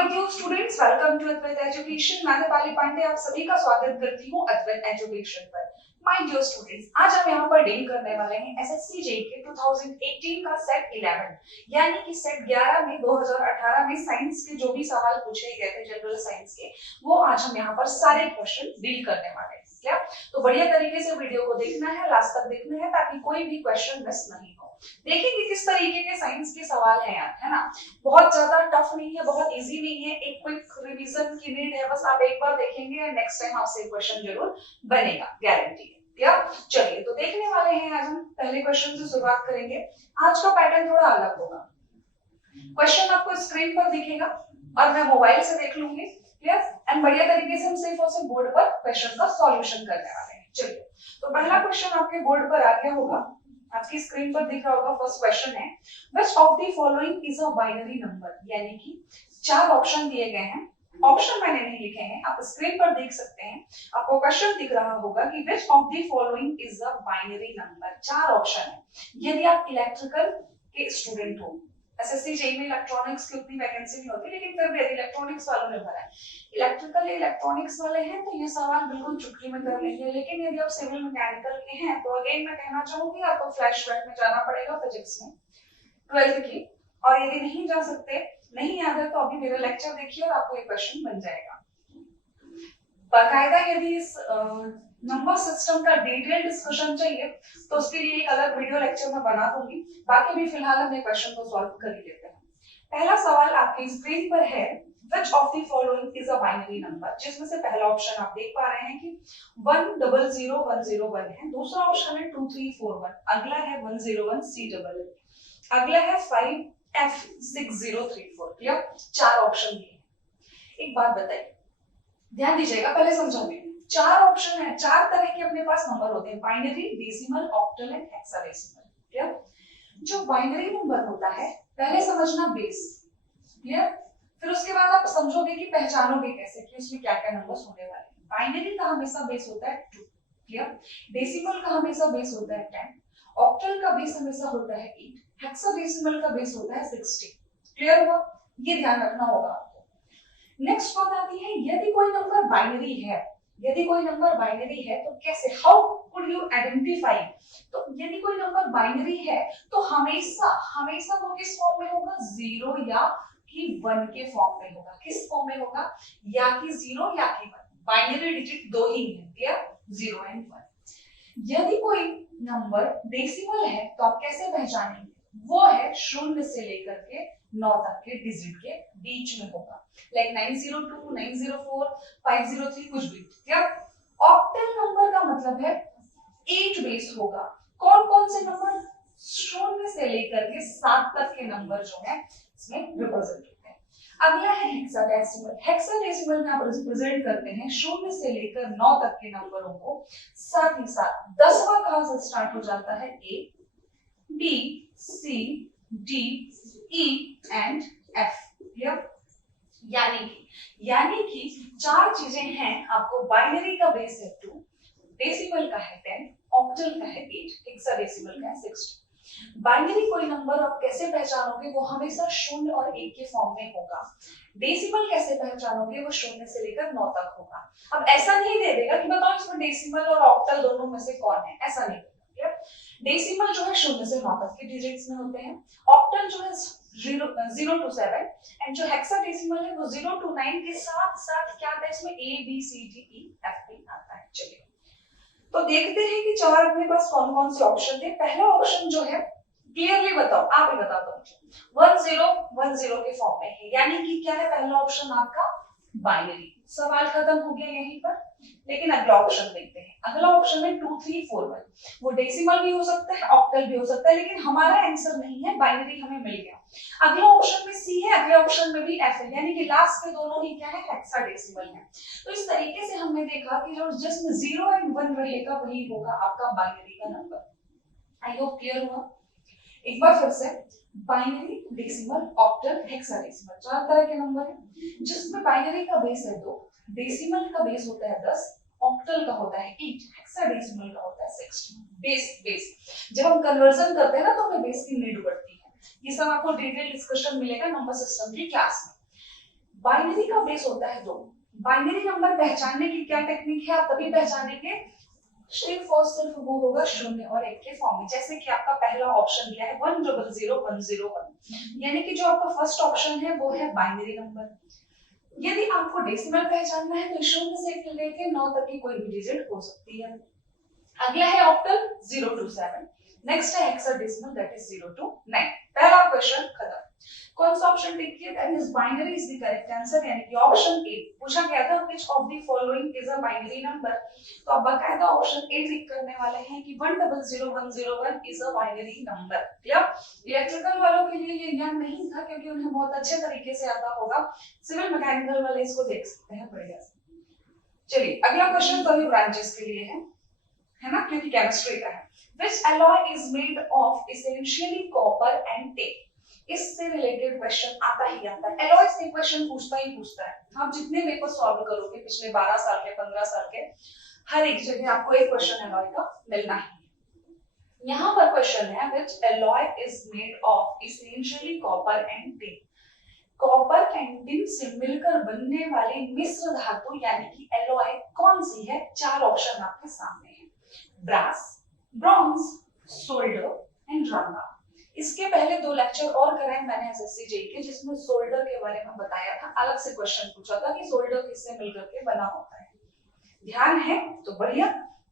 My dear students, welcome to Advait education. मैं दीपाली पांडे आप सभी का स्वागत करती हूँ अद्वैत एजुकेशन पर। माय डियर स्टूडेंट्स, आज हम यहाँ पर डील करने वाले हैं एसएससी जेईई के 2018 का सेट 11 यानी कि सेट 11 में 2018 में साइंस के जो भी सवाल पूछे गए थे जनरल साइंस के, वो आज हम यहाँ पर सारे क्वेश्चन डील करने वाले हैं। क्या? तो बढ़िया तरीके से वीडियो को देखना है, लास्ट तक देखना है ताकि कोई भी क्वेश्चन मिस नहीं हो। देखेंगे किस तरीके के साइंस के सवाल हैं यार, है ना। बहुत ज्यादा टफ नहीं है, बहुत इजी नहीं है, एक क्विक रिवीजन की नीड है। बस आप एक बार देखेंगे और नेक्स्ट टाइम आपसे क्वेश्चन जरूर बनेगा, गारंटी है। क्या? चलिए तो देखने वाले हैं। आज हम पहले क्वेश्चन से शुरुआत करेंगे। आज का पैटर्न थोड़ा अलग होगा। क्वेश्चन आपको स्क्रीन पर दिखेगा और मैं मोबाइल से देख लूंगी। क्लियर? एंड बढ़िया तरीके से हम सिर्फ और सिर्फ बोर्ड पर क्वेश्चन का सॉल्यूशन करने वाले हैं। चलिए तो पहला क्वेश्चन आपके बोर्ड पर आ गया होगा, आपकी स्क्रीन पर दिख रहा होगा। फर्स्ट क्वेश्चन है, which of the following is a binary number, यानी कि चार ऑप्शन दिए गए हैं। ऑप्शन मैंने नहीं लिखे हैं, आप स्क्रीन पर देख सकते हैं। आपको क्वेश्चन दिख रहा होगा कि which of the following is a binary number. चार ऑप्शन है। यदि आप इलेक्ट्रिकल के स्टूडेंट हो, एसएससी जेईई में इलेक्ट्रॉनिक्स की उतनी वैकेंसी नहीं होती, लेकिन फिर भी इलेक्ट्रॉनिक्स वालों ने भरा है। इलेक्ट्रिकल या इलेक्ट्रॉनिक्स वाले हैं तो ये सवाल बिल्कुल चुटकी में कर लेंगे। लेकिन यदि आप सिविल मैकेनिकल के हैं तो अगेन मैं कहना चाहूंगी आपको फ्लैशबैक में जाना पड़ेगा फिजिक्स में 12th की। और यदि नहीं जा सकते, नहीं याद है, तो अभी मेरा लेक्चर देखिए और आपको ये क्वेश्चन बन जाएगा। बाकायदा यदि इस नंबर सिस्टम का डिटेल डिस्कशन चाहिए तो उसके लिए एक अलग वीडियो लेक्चर मैं बना दूंगी। बाकी भी फिलहाल हम ये क्वेश्चन को सॉल्व कर ही लेते हैं। पहला सवाल आपकी स्क्रीन पर है, which of the following is a binary number, जिसमें से पहला ऑप्शन आप देख पा रहे हैं कि 100101 है, दूसरा ऑप्शन है 2341, अगला है 101C, अगला है 5F6034। क्लियर? चार ऑप्शन दिए। एक बात बताइए, ध्यान दीजिएगा, पहले समझाऊंगी। चार ऑप्शन है, चार तरह के अपने पास नंबर होते हैं, binary, decimal, octal and hexadecimal. Clear? जो बाइनरी नंबर होता है, पहले समझना बेस। क्लियर? फिर उसके बाद आप समझोगे कि पहचानोगे कैसे कि उसमें क्या क्या नंबर्स होने वाले हैं। बाइनरी का हमेशा बेस होता है 2। क्लियर? डेसिमल का हमेशा बेस होता है 10, ऑक्टल का बेस हमेशा होता है 8, हेक्साडेसिमल का बेस होता है 16। क्लियर हुआ? ये ध्यान रखना होगा। नेक्स्ट बात आती है, यदि कोई नंबर बाइनरी है, यदि कोई नंबर बाइनरी है तो कैसे, हाउ कुड यू आइडेंटिफाई। तो यदि कोई नंबर बाइनरी है तो हमेशा हमेशा वो किस फॉर्म में होगा, 0 या कि 1 के फॉर्म में होगा। किस फॉर्म में होगा? या कि 0 या कि 1। बाइनरी डिजिट दो ही है, क्या? 0 एंड 1। यदि कोई नंबर डेसिमल है तो आप कैसे पहचानेंगे? वो है 0 से लेकर के 9 तक के डिजिट के बीच में होगा, लाइक 902, 904, 503, कुछ भी। क्या? ऑक्टल नंबर का मतलब है 8 बेस होगा। कौन कौन से नंबर? 0 से लेकर के 7 तक के नंबर जो है इसमें रिप्रेजेंट होते हैं। अगला है हेक्साडेसिमल। हेक्साडेसिमल में आप रिप्रेजेंट करते हैं 0 से लेकर 9 तक के नंबरों को, साथ ही साथ 10वां कहां से स्टार्ट हो जाता है? A, B, C, D, E and F। Clear? यानी कि चार चीजें हैं। आपको बाइनरी का बेस है 2, डेसिमल का है 10, ऑक्टल का है 8, हेक्साडेसिमल का है 16। बाइनरी कोई नंबर आप कैसे पहचानोगे? वो हमेशा 0 और 1 के फॉर्म में होगा। डेसिमल कैसे पहचानोगे? वो 0 से लेकर 9 तक होगा। अब ऐसा नहीं दे देगा कि बताओ इसमें डेसिमल और ऑक्टल दोनों में से कौन है, ऐसा नहीं देगा। डेसिमल जो है 0 से 9 तक के डिजिट्स में होते हैं, ऑक्टल जो है 0 to 7 एंड जो हेक्साडेसिमल है वो 0 to 9 के साथ साथ क्या आता है इसमें? A, B, C, D, E, F भी आता है। चलिए तो देखते हैं कि चार अपने पास कौन कौन से ऑप्शन थे। पहला ऑप्शन जो है, क्लियरली बताओ, आप ही बता दो मुझे। 1010 के फॉर्म में है, यानी कि क्या है पहला ऑप्शन आपका? बाइनरी। सवाल खत्म हो गया यहीं पर। लेकिन अगला ऑप्शन देखते हैं। अगला ऑप्शन है 2341। वो डेसिमल भी हो सकता है, ऑक्टल भी हो सकता है, लेकिन हमारा आंसर नहीं है, बाइनरी हमें मिल गया। अगला ऑप्शन में सी है, अगले ऑप्शन में भी एफ है, यानी कि लास्ट के दोनों ही क्या है? हेक्साडेसिमल है। तो इस तरीके से हमने देखा कि जो जिसमें 0 एंड 1 रहेगा वही होगा आपका बाइनरी का नंबर। आई होप क्लियर हुआ। एक बार फिर से, बाइनरी, डेसिमल, ऑक्टल, हेक्साडेसिमल, चार तरह के नंबर हैं जिसमें बाइनरी का बेस है 2, डेसिमल का बेस होता है 10, ऑक्टल का होता है 8, हेक्साडेसिमल का होता है 16। बेस जब हम कन्वर्जन करते हैं ना तो हमें बेस की नीड पड़ती है। ये सब आपको डिटेल डिस्कशन मिलेगा नंबर सिस्टम की क्लास में। बाइनरी का बेस होता है 2। बाइनरी नंबर पहचानने की क्या टेक्निक है, आप तभी पहचानेंगे सिर्फ और सिर्फ वो होगा 0 और 1 के फॉर्म में। जैसे कि आपका पहला ऑप्शन दिया है 100101, यानी कि जो आपका फर्स्ट ऑप्शन है वो है बाइनरी नंबर। यदि आपको डेसिमल पहचानना है तो 0 से लेके 9 तक की कोई भी डिजिट हो सकती है। अगला है ऑक्टल 0 to 7, नेक्स्ट है हेक्साडेसिमल दैट इज 0 to 9। पहला क्वेश्चन खत्म। कौन सा ऑप्शन टिक किया, that is binary is the correct answer, यानी कि ऑप्शन ए। पूछा गया था which of the following is a binary number, तो अब बकायदा ऑप्शन ए टिक करने वाले हैं कि 100101 is a binary number. Clear? Electrical वालों के लिए ये ज्ञान नहीं था क्योंकि उन्हें बहुत अच्छे तरीके से आता होगा, सिविल मैकेनिकल वाले इसको देख सकते हैं बढ़िया से। चलिए अगला क्वेश्चन सभी ब्रांचेस के लिए है ना, क्योंकि केमिस्ट्री का है। Which alloy is made of essentially copper and tin? इससे रिलेटेड क्वेश्चन आता ही आता है, एलॉय से क्वेश्चन पूछता ही पूछता है। आप जितने पेपर सॉल्व करोगे पिछले 12 साल के 15 साल के, हर एक जगह आपको एक क्वेश्चन एलॉय का मिलना ही। यहाँ पर क्वेश्चन है which alloy is made of essentially copper and tin? Copper and tin से मिलकर बनने वाली मिश्र धातु यानी कि एलॉय कौन सी है? 4 ऑप्शन आपके सामने है, ब्रास, ब्रॉन्ज, सोल्डर एंड रांगा। इसके पहले 2 लेक्चर और कराए मैंने एसएससी जेईई के, जिसमें सोल्डर के बारे में बताया था, अलग से क्वेश्चन पूछा था कि सोल्डर किससे मिलकर के बना होता है। ध्यान है तो बढ़िया,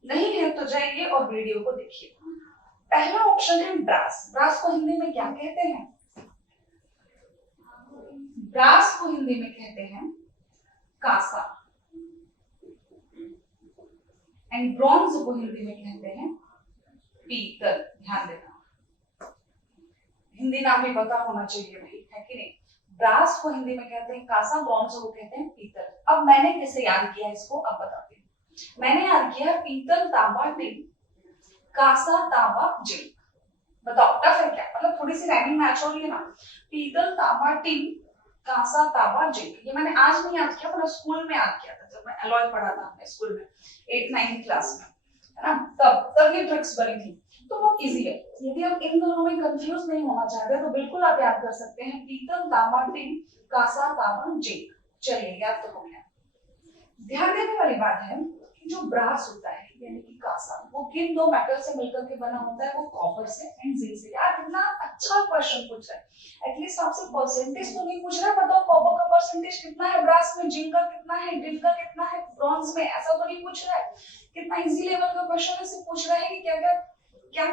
नहीं है तो जाइए और वीडियो को देखिए। पहला ऑप्शन है ब्रास। ब्रास को हिंदी में क्या कहते हैं? ब्रास को हिंदी में कहते हैं कांसा, एंड ब्रॉन्ज को हिंदी में कहते हैं पीतल। ध्यान देना, हिंदी नाम भी पता होना चाहिए भाई, है कि नहीं? ब्रास को हिंदी में कहते हैं कांसा, ब्रॉन्ज को कहते हैं पीतल। अब मैंने कैसे याद किया इसको, अब बताती हूँ। मैंने याद किया पीतल, तांबा, टिन, कांसा, तांबा, जिंक। बताओ टफ है क्या? मतलब थोड़ी सी राइमिंग मैच हो रही है ना। पीतल, तांबा, टिन, कांसा, तांबा, जिंक। ये मैंने आज नहीं याद किया, मतलब स्कूल में याद किया था जब मैं एलॉय पढ़ा था अपने स्कूल में 8-9 क्लास में, है ना, तब ये ट्रिक्स बनी थी, तो बहुत इजी है। यदि आप इन दोनों में कंफ्यूज नहीं होना चाहते तो बिल्कुल आप याद कर सकते हैं पीतल, तांबा, टिन, कांसा, तांबा, जिंक। चलिए याद तो हो गया। ध्यान देने वाली बात है कि जो ब्रास होता है यानी कि कांसा, वो किन 2 मेटल से मिलकर के बना होता है? वो कॉपर से एंड जिंक से। यार कितना अच्छा क्वेश्चन पूछ रहा है, एटलीस्ट आपसे परसेंटेज तो नहीं पूछ रहा है, बताओ कॉपर का परसेंटेज कितना है, ब्रास में, जिंक का कितना है, टिन का कितना है, ब्रॉन्ज में, ऐसा तो नहीं पूछ रहा है। कितना इजी लेवल का क्वेश्चन है, सिर्फ पूछ रहा है कि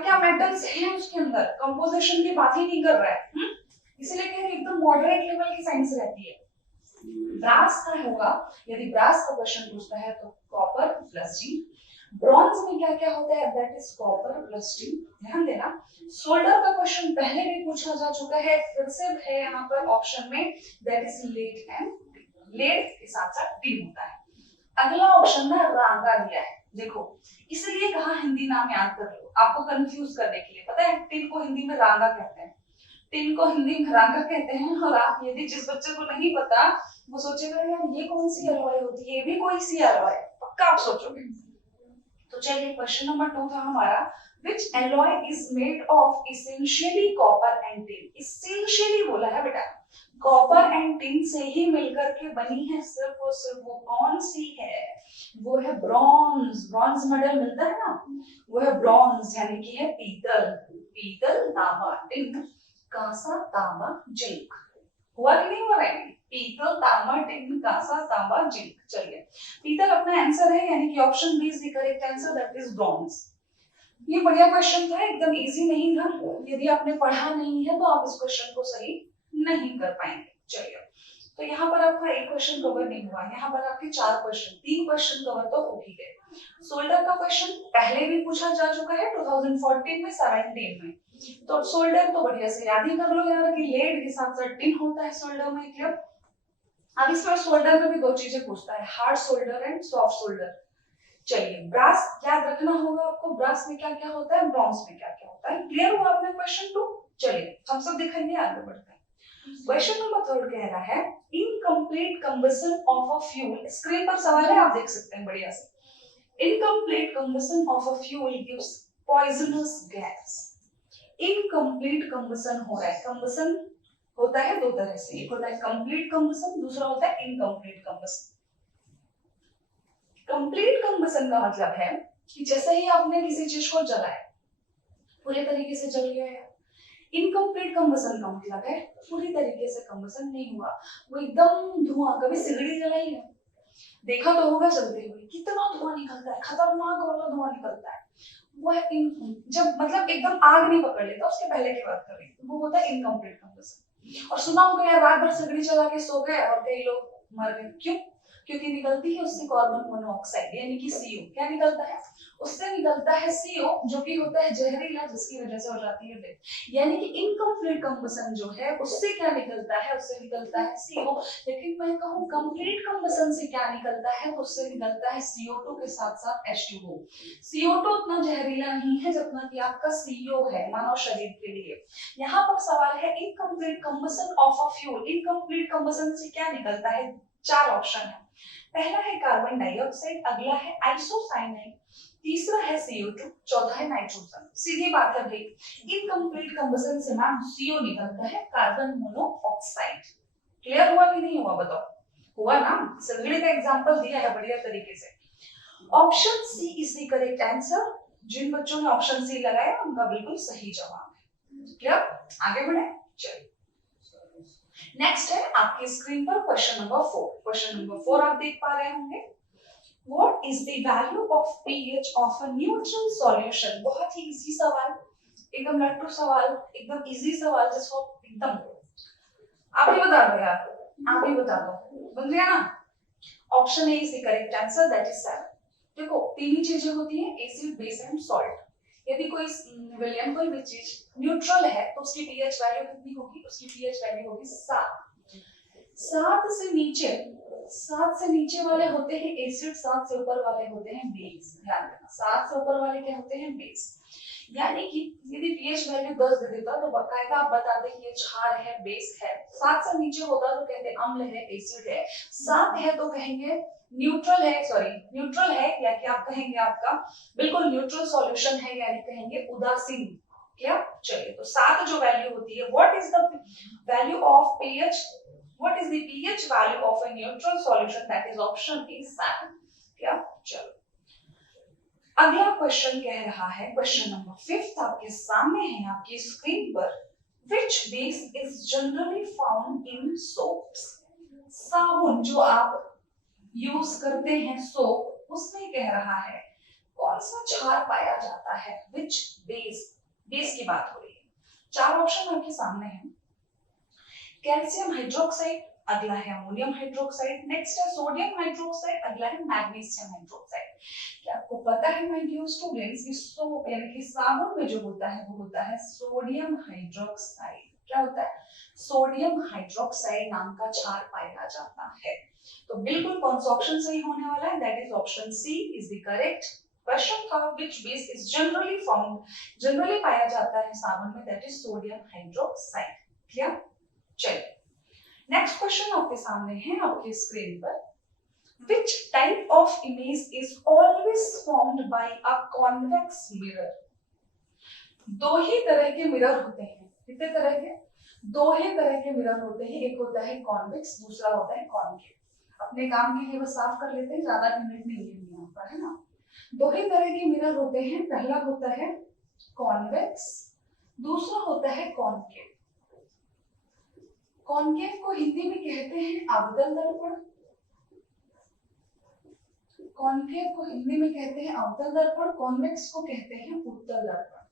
क्या मेटल्स हैं उसके अंदर, कंपोजिशन की बात ही नहीं कर रहा है। इसलिए कह रहे एकदम मॉडरेट लेवल की साइंस रहती है। ब्रास का होगा, यदि ब्रास का क्वेश्चन पूछता है तो कॉपर प्लस जिंक। ब्रॉन्ज में क्या क्या होता है? That is copper plus tin. ध्यान देना, सोल्डर का क्वेश्चन पहले भी पूछा जा चुका है, फिर से है यहाँ पर ऑप्शन में, that is lead and lead के साथ साथ टिन होता है। अगला ऑप्शन ना रांगा दिया है, देखो इसलिए कहा हिंदी नाम याद कर लो, आपको कंफ्यूज करने के लिए। पता है टिन को हिंदी में रांगा कहते हैं, टिन को हिंदी में रांगा कहते हैं। और आप यदि जिस बच्चे को नहीं पता वो सोचेगा यार ये कौन सी एलॉय होती है, ये भी कोई सी एलॉय है, पक्का आप सोचोगे। तो चलिए क्वेश्चन नंबर 2 था हमारा, which alloy is made of essentially copper and tin? essentially बोला है बेटा, कॉपर एंड टिन से ही मिलकर के बनी है सिर्फ और सिर्फ, वो कौन सी है? वो है ब्रॉन्ज। ब्रॉन्ज मेडल मिलता है ना, वो है ब्रॉन्ज, यानी कि है पीतल। पीतल, तांबा, टिन, कांसा, तांबा, जिंक। हुआ कि नहीं हुआ? राइट, पीतल, तांबा, टिन, कांसा, तांबा, जिंक। चलिए पीतल अपना आंसर है, यानी कि option B is the correct answer, that is bronze. ये बढ़िया क्वेश्चन था, एकदम इजी नहीं था। यदि आपने पढ़ा नहीं है तो आप इस क्वेश्चन को सही नहीं कर पाएंगे। चलिए तो यहाँ पर आपका एक क्वेश्चन कवर नहीं हुआ, यहाँ पर आपके 4 क्वेश्चन, 3 क्वेश्चन कवर तो हो ही गए। सोल्डर का क्वेश्चन पहले भी पूछा जा चुका है 2014 में, 17 में। तो सोल्डर तो बढ़िया से याद ही कर लो यार कि लेड के साथ साथ टिन होता है सोल्डर में। क्लियर? अब इसमें सोल्डर में भी 2 चीजें पूछता है, hard solder and soft solder. चलिए ब्रास याद रखना होगा आपको, ब्रास में क्या क्या होता है, ब्रॉन्ज में क्या क्या होता है। क्लियर हुआ आपने क्वेश्चन 2? चलिए हम सब दिखाएंगे, आगे बढ़ते हैं। क्वेश्चन नंबर 3 कह रहा है incomplete combustion of a fuel. Screen पर सवाल है, आप देख सकते हैं बढ़िया से। Incomplete combustion of a fuel gives poisonous gas. Incomplete combustion हो रहा है, कंबशन होता है दो तरह से, एक होता है कंप्लीट कंबसन, दूसरा होता है इनकम्प्लीट कंबसन। कंप्लीट कंबसन का मतलब है कि जैसे ही आपने किसी चीज को जलाया पूरे तरीके से जल गया है। इनकम्प्लीट कंबसन का मतलब है पूरी तरीके से कंबसन नहीं हुआ, वो एकदम धुआं। कभी सिगड़ी जलाई है, देखा तो होगा जलते हुए, कितना धुआं निकलता है, खतरनाक वाला धुआं निकलता है। वो है जब मतलब एकदम आग नहीं पकड़ लेता, उसके पहले की बात कर रही हूँ, वो होता है इनकम्प्लीट कंबसन। और सुना होगा यार रात भर सिगड़ी चला के सो गए और कई लोग मर गए, क्यों? क्योंकि निकलती है उससे कार्बन मोनोऑक्साइड यानी कि सीओ। क्या निकलता है? उससे निकलता है सीओ, जो कि होता है जहरीला, जिसकी वजह से हो जाती है डेथ। यानी कि इनकम्प्लीट कंबसन जो है उससे क्या निकलता है? उससे निकलता है सीओ। लेकिन मैं कहूँ कंप्लीट कंबसन से क्या निकलता है? उससे निकलता है CO2 के साथ साथ H2O। CO2 उतना जहरीला नहीं है जितना कि आपका CO है मानव शरीर के लिए। यहाँ पर सवाल है incomplete combustion of a fuel. Incomplete combustion से क्या निकलता है? चार ऑप्शन है। पहला है कार्बन डाइऑक्साइड, अगला है आइसोसाइनाइड, तीसरा है CO2, चौथा है नाइट्रोजन। सीधी बात है भाई, इनकम्प्लीट कंबसन से मैम CO निकलता है, कार्बन मोनोऑक्साइड। क्लियर हुआ कि नहीं हुआ बताओ? हुआ ना? सिगड़ी का एग्जांपल दिया है बढ़िया तरीके से। Option c is the correct answer. जिन बच्चों ने ऑप्शन सी लगाया उनका बिल्कुल सही जवाब है। क्लियर? आगे बढ़े, चलिए नेक्स्ट है आपकी स्क्रीन पर क्वेश्चन नंबर 4। क्वेश्चन नंबर 4 आप देख पा रहे होंगे। What is the value of pH of a neutral solution? बहुत ही इजी सवाल, एकदम लट्टू सवाल, एकदम इजी सवाल, जिसको एकदम आप ही बता दो यार, आप ही बता दो, बन गया ना? Option A is the correct answer, that is 7। देखो तीन ही चीजें होती हैं, एसिड, बेस एंड सॉल्ट। यदि कोई विलियम कोई भी चीज न्यूट्रल है तो उसकी पीएच वैल्यू कितनी होगी? उसकी पीएच वैल्यू होगी 7। 7 से नीचे, 7 से नीचे वाले होते हैं एसिड, 7 से ऊपर वाले होते हैं बेस। ध्यान रखना, 7 से ऊपर वाले क्या होते हैं? बेस। यानी कि यदि पीएच वैल्यू 10 दे देता तो बकायदा आप बता दें कि ये क्षार है, बेस है। 7 से नीचे होता तो कहते अम्ल है, एसिड है। 7 है तो कहेंगे न्यूट्रल है, सॉरी न्यूट्रल है, या कि आप कहेंगे आपका बिल्कुल न्यूट्रल सॉल्यूशन है, यानी कहेंगे उदासीन। क्या? चलिए, तो 7 जो वैल्यू होती है, what is the value of pH, what is the pH value of a neutral solution? That is option is 7। क्या? चलो अगला क्वेश्चन कह रहा है, क्वेश्चन नंबर 5 आपके सामने है आपकी स्क्रीन पर। Which base is generally found in soaps? साबुन जो आप यूज करते हैं सोप, उसमें कह रहा है कौन सा क्षार पाया जाता है? Which base? बेस की बात हो रही है। 4 ऑप्शन आपके सामने हैं। कैल्शियम हाइड्रोक्साइड, अगला है अमोनियम हाइड्रोक्साइड, नेक्स्ट है सोडियम हाइड्रोक्साइड, अगला है मैग्नीशियम हाइड्रोक्साइड। क्या आपको पता है माय डियर स्टूडेंट्स कि सोप यानी कि साबुन में जो होता है वो होता है सोडियम हाइड्रोक्साइड। क्या होता है? सोडियम हाइड्रोक्साइड नाम का क्षार पाया जाता है। तो बिल्कुल कौन सा ऑप्शन सही होने वाला है? That is option c is the correct. Question था which base is generally found, generally पाया जाता है साबुन में, that is sodium hydroxide. Clear? चलिए नेक्स्ट क्वेश्चन आपके सामने है आपके स्क्रीन पर। Which type of image is always formed by a convex mirror? दो ही तरह के मिरर होते हैं। कितने तरह के? दो ही तरह के मिरर होते हैं। एक होता है कॉन्वेक्स, दूसरा होता है कॉन्केव। अपने काम के लिए बस साफ कर लेते हैं, ज्यादा मिनट नहीं है यहाँ पर, है ना? दो ही तरह के मिरर होते हैं। पहला होता है कॉन्वेक्स, दूसरा होता है कॉन्केव। कॉन्केव को हिंदी में कहते हैं अवतल दर्पण। कॉन्केव को हिंदी में कहते हैं अवतल दर्पण, कॉन्वेक्स को कहते हैं उत्तल दर्पण।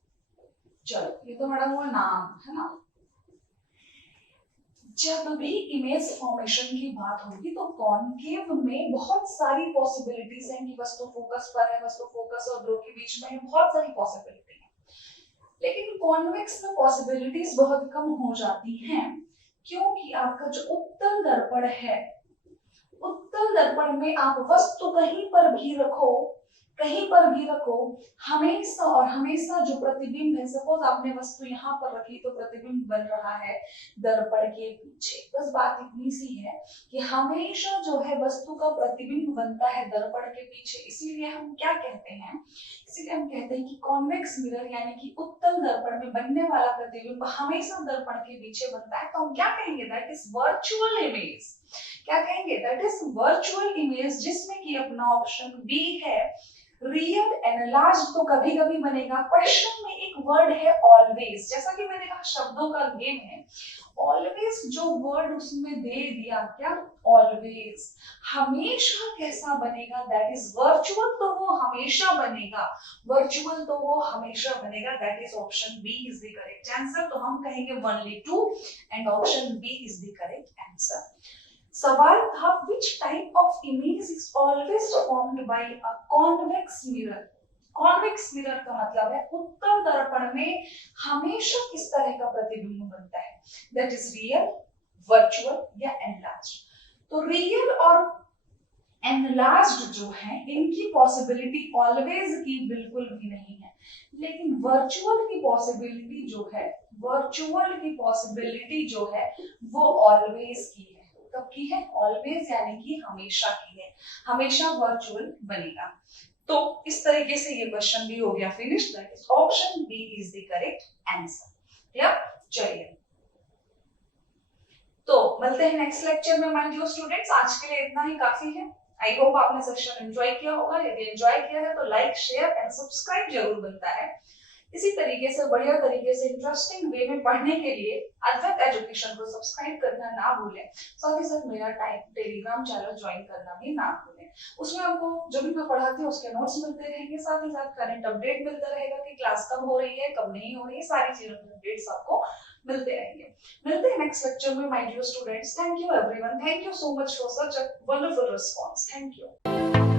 चलो ये तो बड़ा हुआ नाम, है ना? जब भी इमेज फॉर्मेशन की बात होगी तो कॉन्केव में बहुत सारी पॉसिबिलिटीज हैं कि वस्तु फोकस पर है, वस्तु फोकस और ध्रुव के बीच में है, बहुत सारी पॉसिबिलिटी है। लेकिन कॉन्वेक्स में पॉसिबिलिटीज बहुत कम हो जाती हैं, क्योंकि आपका जो उत्तल दर्पण है, उत्तल दर्पण में आप वस्तु कहीं पर भी रखो, कहीं पर भी रखो, हमेशा और हमेशा जो प्रतिबिंब है, सपोज आपने वस्तु यहाँ पर रखी तो प्रतिबिंब बन रहा है दर्पण के पीछे। बस बात इतनी सी है कि हमेशा जो है वस्तु का प्रतिबिंब बनता है दर्पण के पीछे। इसीलिए हम क्या कहते हैं, इसीलिए हम कहते हैं कि कॉन्वेक्स मिरर यानी कि उत्तल दर्पण में बनने वाला प्रतिबिंब हमेशा दर्पण के पीछे बनता है। तो हम क्या कहेंगे, दैट इज वर्चुअल इमेज। क्या कहेंगे, दैट इज वर्चुअल इमेज, जिसमें कि अपना ऑप्शन बी है। रियल एनालाइज तो कभी कभी बनेगा। क्वेश्चन में एक वर्ड है ऑलवेज, जैसा कि मैंने कहा शब्दों का गेम है। ऑलवेज जो वर्ड उसमें दे दिया, क्या ऑलवेज, हमेशा कैसा बनेगा, दैट इज वर्चुअल तो वो हमेशा बनेगा, वर्चुअल तो वो हमेशा बनेगा, that is option B is the correct answer. तो हम कहेंगे only 2 and option B is the correct answer. सवाल था which type of image is always formed by a convex mirror। Convex mirror का मतलब है उत्तल दर्पण में हमेशा किस तरह का प्रतिबिंब बनता है, दैट इज रियल, वर्चुअल या एनलार्ज्ड। तो रियल और एनलार्ज्ड जो है इनकी पॉसिबिलिटी ऑलवेज की बिल्कुल भी नहीं है, लेकिन वर्चुअल की पॉसिबिलिटी जो है, वर्चुअल की पॉसिबिलिटी जो है वो ऑलवेज की है। कब की है, ऑलवेज यानी कि हमेशा की है, हमेशा वर्चुअल बनेगा। तो इस तरीके से ये क्वेश्चन भी हो गया finish, that is option B is the correct answer. या चलिए तो मिलते हैं नेक्स्ट लेक्चर में माय डियर स्टूडेंट्स। आज के लिए इतना ही काफी है। आई होप आपने सेशन एंजॉय किया होगा। यदि एंजॉय किया है तो लाइक, शेयर एंड सब्सक्राइब जरूर बनता है। इसी तरीके से बढ़िया तरीके से इंटरेस्टिंग वे में पढ़ने के लिए अद्वैत एजुकेशन को सब्सक्राइब करना ना भूलें। साथ ही साथ मेरा टेलीग्राम चैनल ज्वाइन करना भी ना भूलें। उसमें आपको जो भी मैं पढ़ाती हूँ उसके नोट्स मिलते रहेंगे, साथ ही साथ करंट अपडेट मिलता रहेगा कि क्लास कब हो रही है, कब नहीं हो रही है, सारी चीजों के अपडेट्स आपको मिलते रहेंगे। मिलते हैं नेक्स्ट लेक्चर में my dear students. Thank you everyone, thank you so much for such a wonderful response. Thank you.